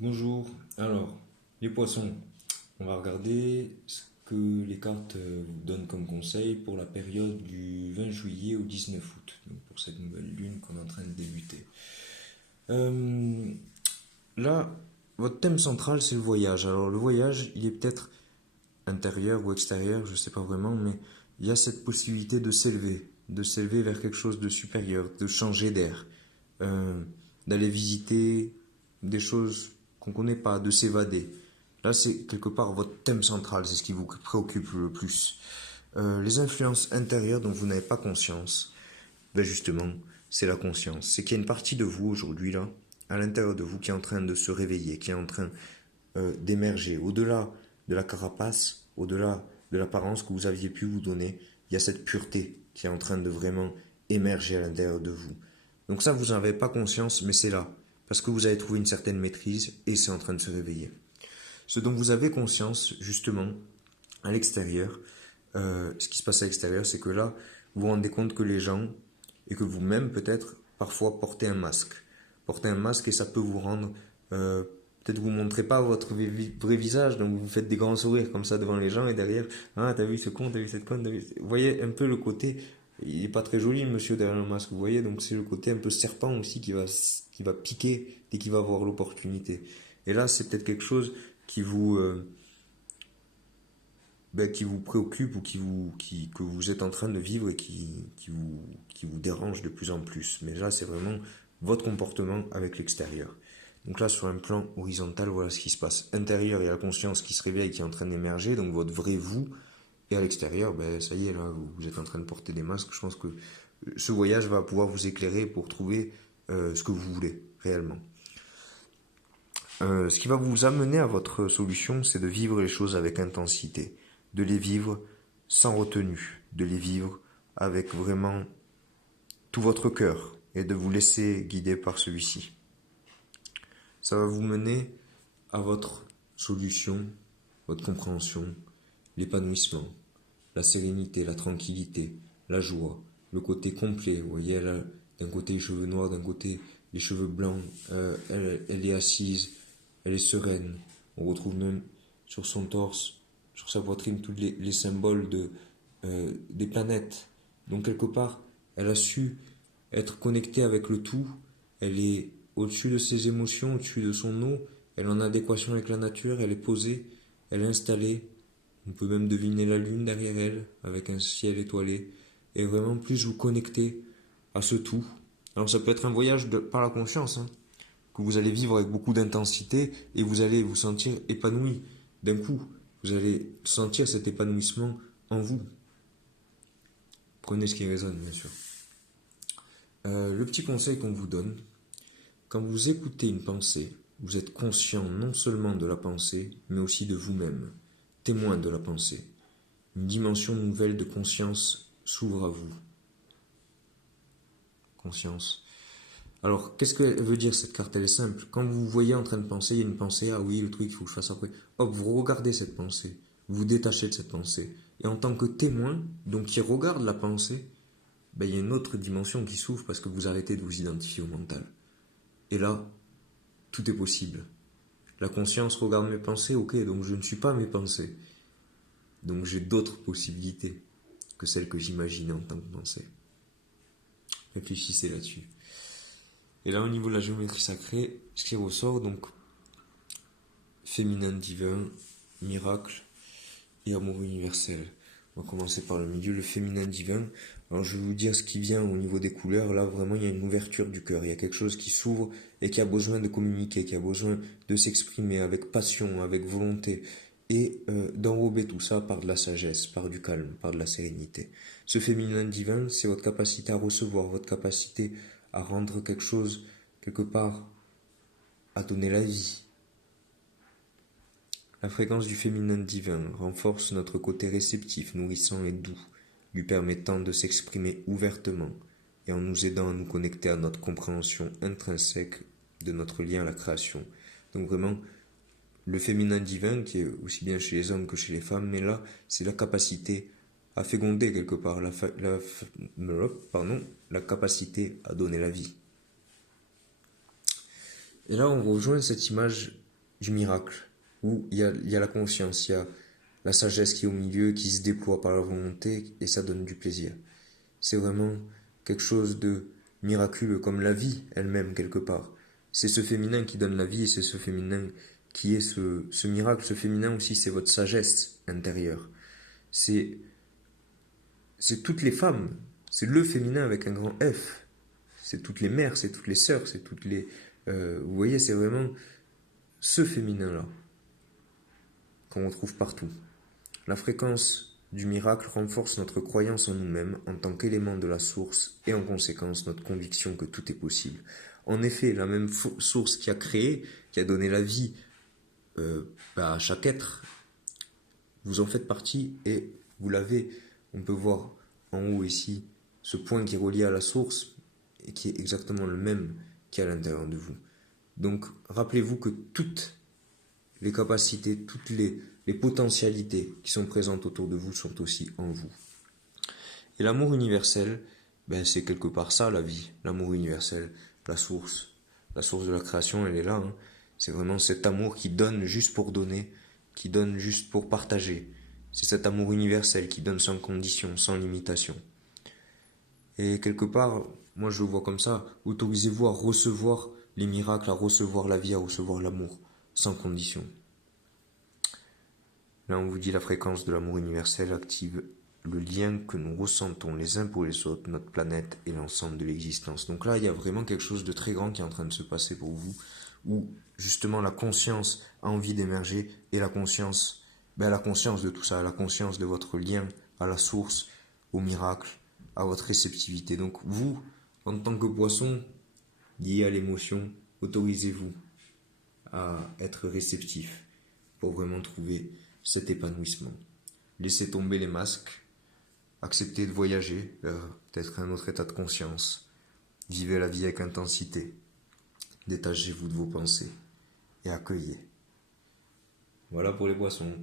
Bonjour. Alors, les poissons, on va regarder ce que les cartes vous donnent comme conseil pour la période du 20 juillet au 19 août, donc pour cette nouvelle lune qu'on est en train de débuter. Euh, Là, votre thème central, c'est le voyage. Alors, le voyage, il est peut-être intérieur ou extérieur, je ne sais pas vraiment, mais il y a cette possibilité de s'élever vers quelque chose de supérieur, de changer d'air, euh, d'aller visiter des choses qu'on ne connaît pas, de s'évader. Là, c'est quelque part votre thème central, c'est ce qui vous préoccupe le plus. Les influences intérieures dont vous n'avez pas conscience, ben justement, c'est la conscience. C'est qu'il y a une partie de vous aujourd'hui, là, à l'intérieur de vous, qui est en train de se réveiller, qui est en train d'émerger. Au-delà de la carapace, au-delà de l'apparence que vous aviez pu vous donner, il y a cette pureté qui est en train de vraiment émerger à l'intérieur de vous. Donc ça, vous n'en avez pas conscience, mais c'est là. Parce que vous avez trouvé une certaine maîtrise et c'est en train de se réveiller. Ce dont vous avez conscience, justement, à l'extérieur, ce qui se passe à l'extérieur, c'est que là, vous vous rendez compte que les gens, et que vous-même peut-être, parfois portez un masque. Portez un masque et ça peut vous rendre... peut-être vous ne montrez pas votre vrai visage, donc vous faites des grands sourires comme ça devant les gens et derrière, ah t'as vu ce con, t'as vu cette conne, t'as vu... Vous voyez un peu le côté, il n'est pas très joli le monsieur derrière le masque, vous voyez, donc c'est le côté un peu serpent aussi qui va piquer dès qu'il va avoir l'opportunité. Et là, c'est peut-être quelque chose qui vous, qui vous préoccupe ou que vous êtes en train de vivre et qui vous dérange de plus en plus. Mais là, c'est vraiment votre comportement avec l'extérieur. Donc là, sur un plan horizontal, voilà ce qui se passe. Intérieur, il y a la conscience qui se réveille, qui est en train d'émerger, donc votre vrai vous. Et à l'extérieur, ben, ça y est, là, vous êtes en train de porter des masques. Je pense que ce voyage va pouvoir vous éclairer pour trouver ce que vous voulez réellement. Ce qui va vous amener à votre solution, c'est de vivre les choses avec intensité, de les vivre sans retenue, de les vivre avec vraiment tout votre cœur et de vous laisser guider par celui-ci. Ça va vous mener à votre solution, votre compréhension, l'épanouissement, la sérénité, la tranquillité, la joie, le côté complet. Vous voyez, elle a d'un côté les cheveux noirs, d'un côté les cheveux blancs. Elle est assise, elle est sereine. On retrouve même sur son torse, sur sa poitrine, tous les symboles des planètes. Donc quelque part, elle a su être connectée avec le tout. Elle est au-dessus de ses émotions, au-dessus de son eau. Elle est en adéquation avec la nature, elle est posée, elle est installée. On peut même deviner la lune derrière elle, avec un ciel étoilé. Et vraiment plus vous connecter à ce tout. Alors ça peut être un voyage par la conscience, hein, que vous allez vivre avec beaucoup d'intensité et vous allez vous sentir épanoui d'un coup. Vous allez sentir cet épanouissement en vous. Prenez ce qui résonne, bien sûr. Le petit conseil qu'on vous donne, quand vous écoutez une pensée, vous êtes conscient non seulement de la pensée, mais aussi de vous-même, témoin de la pensée. Une dimension nouvelle de conscience s'ouvre à vous. Conscience. Alors, qu'est-ce que veut dire cette carte? Elle est simple. Quand vous voyez en train de penser, il y a une pensée, ah oui, le truc, il faut que je fasse après. Hop, vous regardez cette pensée. Vous vous détachez de cette pensée. Et en tant que témoin, donc qui regarde la pensée, ben, il y a une autre dimension qui s'ouvre parce que vous arrêtez de vous identifier au mental. Et là, tout est possible. La conscience regarde mes pensées, ok, donc je ne suis pas mes pensées. Donc j'ai d'autres possibilités que celles que j'imaginais en tant que pensée. Réfléchissez là-dessus. Et là, au niveau de la géométrie sacrée, ce qui ressort, donc, féminin divin, miracle et amour universel. On va commencer par le milieu, le féminin divin. Alors, je vais vous dire ce qui vient au niveau des couleurs. Là, vraiment, il y a une ouverture du cœur. Il y a quelque chose qui s'ouvre et qui a besoin de communiquer, qui a besoin de s'exprimer avec passion, avec volonté. Et d'enrober tout ça par de la sagesse, par du calme, par de la sérénité. Ce féminin divin, c'est votre capacité à recevoir, votre capacité à rendre quelque chose, quelque part, à donner la vie. La fréquence du féminin divin renforce notre côté réceptif, nourrissant et doux, lui permettant de s'exprimer ouvertement et en nous aidant à nous connecter à notre compréhension intrinsèque de notre lien à la création. Donc vraiment, le féminin divin, qui est aussi bien chez les hommes que chez les femmes, mais là, c'est la capacité à féconder quelque part, la capacité à donner la vie. Et là, on rejoint cette image du miracle, où il y a la conscience, il y a la sagesse qui est au milieu, qui se déploie par la volonté, et ça donne du plaisir. C'est vraiment quelque chose de miraculeux, comme la vie elle-même, quelque part. C'est ce féminin qui donne la vie, et c'est ce féminin qui est ce miracle. Ce féminin aussi, c'est votre sagesse intérieure. C'est c'est toutes les femmes, c'est le féminin avec un grand F. C'est toutes les mères, c'est toutes les sœurs, c'est toutes les... vous voyez, c'est vraiment ce féminin-là qu'on retrouve partout. La fréquence du miracle renforce notre croyance en nous-mêmes en tant qu'élément de la source et en conséquence notre conviction que tout est possible. En effet, la même source qui a créé, qui a donné la vie à chaque être, vous en faites partie et vous l'avez. On peut voir en haut ici ce point qui est relié à la source et qui est exactement le même qui est à l'intérieur de vous. Donc rappelez-vous que toutes les capacités, toutes les potentialités qui sont présentes autour de vous sont aussi en vous. Et l'amour universel, c'est quelque part ça la vie, l'amour universel, la source de la création, elle est là. Hein. C'est vraiment cet amour qui donne juste pour donner, qui donne juste pour partager. C'est cet amour universel qui donne sans condition, sans limitation. Et quelque part, moi je le vois comme ça, autorisez-vous à recevoir les miracles, à recevoir la vie, à recevoir l'amour, sans condition. Là on vous dit la fréquence de l'amour universel active le lien que nous ressentons les uns pour les autres, notre planète et l'ensemble de l'existence. Donc là il y a vraiment quelque chose de très grand qui est en train de se passer pour vous, où justement la conscience a envie d'émerger et la conscience de tout ça, la conscience de votre lien à la source, au miracle, à votre réceptivité. Donc vous, en tant que poisson, lié à l'émotion, autorisez-vous à être réceptif pour vraiment trouver cet épanouissement. Laissez tomber les masques, acceptez de voyager vers peut-être un autre état de conscience. Vivez la vie avec intensité. Détachez-vous de vos pensées et accueillez. Voilà pour les poissons.